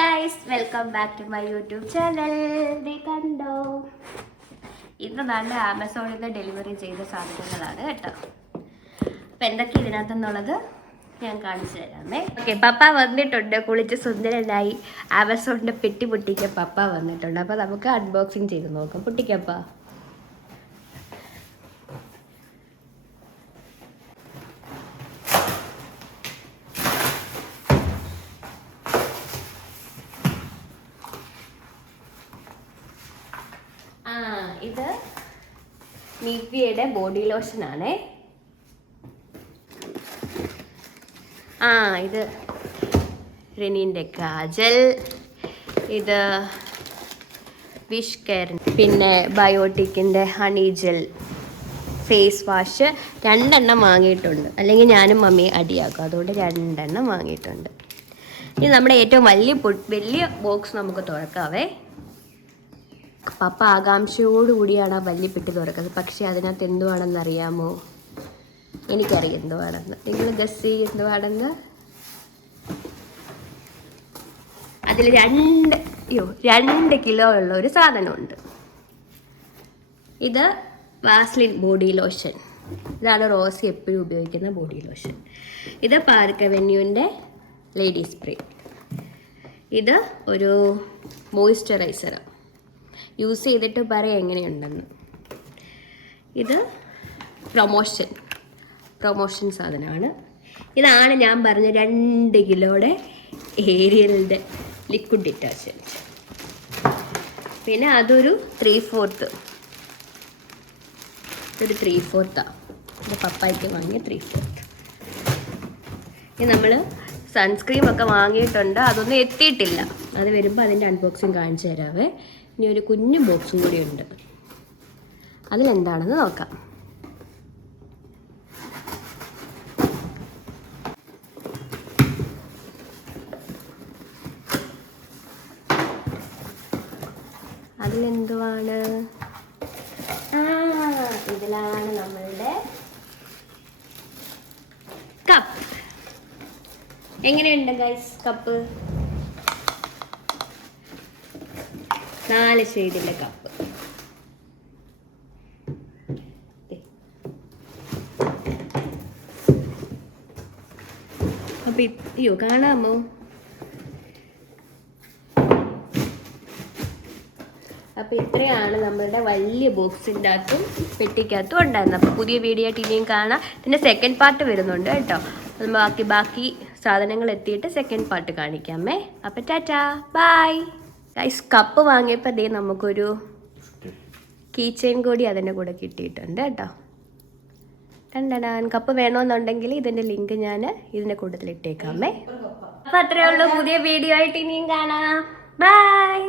Guys, welcome back to my YouTube channel. കണ്ടോ, ഇന്ന് നല്ല ആമസോണിൽ നിന്ന് ഡെലിവറി ചെയ്ത സാധനങ്ങളാണ് കേട്ടോ. അപ്പം എന്തൊക്കെ ഇതിനകത്തെന്നുള്ളത് ഞാൻ കാണിച്ചു തരാമേ. ഓക്കെ, പപ്പ വന്നിട്ടുണ്ട്, കുളിച്ച് സുന്ദരനായി. ആമസോണിൻ്റെ പെട്ടി പൊട്ടിക്കാൻ പപ്പ വന്നിട്ടുണ്ട്. അപ്പോൾ നമുക്ക് അൺബോക്സിങ് ചെയ്ത് നോക്കാം. പൊട്ടിക്കപ്പാ. ഇത് നിവ്യയുടെ ബോഡി ലോഷൻ ആണേ. ഇത് റിനിൻ്റെ കാജൽ, ഇത് വിഷ് കെയർ, പിന്നെ ബയോട്ടിക്കിൻ്റെ ഹണി ജെൽ ഫേസ് വാഷ് 2 എണ്ണം വാങ്ങിയിട്ടുണ്ട്. അല്ലെങ്കിൽ ഞാനും മമ്മി അടിയാക്കും, അതുകൊണ്ട് 2 എണ്ണം വാങ്ങിയിട്ടുണ്ട്. ഇത് നമ്മുടെ ഏറ്റവും വലിയ ബോക്സ് നമുക്ക് തുറക്കാവേ. പപ്പ ആകാംക്ഷയോടുകൂടിയാണ് ആ വലിയ പെട്ടി തുറക്കുന്നത്. പക്ഷേ അതിനകത്ത് എന്തുവാണെന്നറിയാമോ? എനിക്കറിയാം എന്തുവാണെന്ന്. നിങ്ങൾ ഗസ് ചെയ്യും എന്തുവാണെന്ന്. അതിൽ 2 കിലോ ഉള്ള ഒരു സാധനമുണ്ട്. ഇത് വാസ്ലിൻ ബോഡി ലോഷൻ. ഇതാണ് റോസി എപ്പോഴും ഉപയോഗിക്കുന്ന ബോഡി ലോഷൻ. ഇത് പാർക്ക് അവന്യൂവിൻ്റെ ലേഡി സ്പ്രേ. ഇത് ഒരു മോയ്സ്ചറൈസർ. യൂസ് ചെയ്തിട്ട് പറയാം എങ്ങനെയുണ്ടെന്ന്. ഇത് പ്രൊമോഷൻ സാധനമാണ്. ഇതാണ് ഞാൻ പറഞ്ഞ 2 കിലോയുടെ ഏരിയലിൻ്റെ ലിക്വിഡ് ഡിറ്റർജൻറ്റ്. പിന്നെ അതൊരു 3/4. ഒരു 3/4. ഇത് പപ്പായ്ക്ക് വാങ്ങിയ 3/4. ഇത് നമ്മൾ സൺസ്ക്രീമൊക്കെ വാങ്ങിയിട്ടുണ്ട്, അതൊന്നും എത്തിയിട്ടില്ല. അത് വരുമ്പോൾ അതിൻ്റെ അൺബോക്സിങ് കാണിച്ചു തരാവേ. ഇനി ഒരു കുഞ്ഞു ബോക്സും കൂടി ഉണ്ട്, അതിലെന്താണെന്ന് നോക്കാം. അതിലെന്തുവാണ്? ഇതിലാണ് നമ്മളുടെ കപ്പ്. എങ്ങനെയുണ്ട് ഗൈസ് കപ്പ്? 4 ഷെയ്ഡിൻ്റെ കപ്പ്. അപ്പം കാണാമോ? അപ്പോൾ ഇത്രയാണ് നമ്മളുടെ വലിയ ബോക്സിൻ്റെ അകത്തും പെട്ടിക്കകത്തും ഉണ്ടായിരുന്നത്. അപ്പോൾ പുതിയ വീഡിയോ ആയിട്ട് ഇനിയും കാണാം. ഇതിൻ്റെ സെക്കൻഡ് പാർട്ട് വരുന്നുണ്ട് കേട്ടോ. ബാക്കി സാധനങ്ങൾ എത്തിയിട്ട് സെക്കൻഡ് പാർട്ട് കാണിക്കാമേ. അപ്പോൾ ടാറ്റാ ബൈ ഗൈസ്. കപ്പ് വാങ്ങിയപ്പോൾ അതേ നമുക്കൊരു കീ ചെയിൻ കൂടി അതിൻ്റെ കൂടെ കിട്ടിയിട്ടുണ്ട് കേട്ടോ. കപ്പ് വേണമെന്നുണ്ടെങ്കിൽ ഇതിൻ്റെ ലിങ്ക് ഞാൻ ഇതിൻ്റെ കൂട്ടത്തിൽ ഇട്ടേക്കാമേ. അപ്പോൾ അത്രയേ ഉള്ളൂ. പുതിയ വീഡിയോ ആയിട്ട് ഇനിയും കാണാം. ബൈ.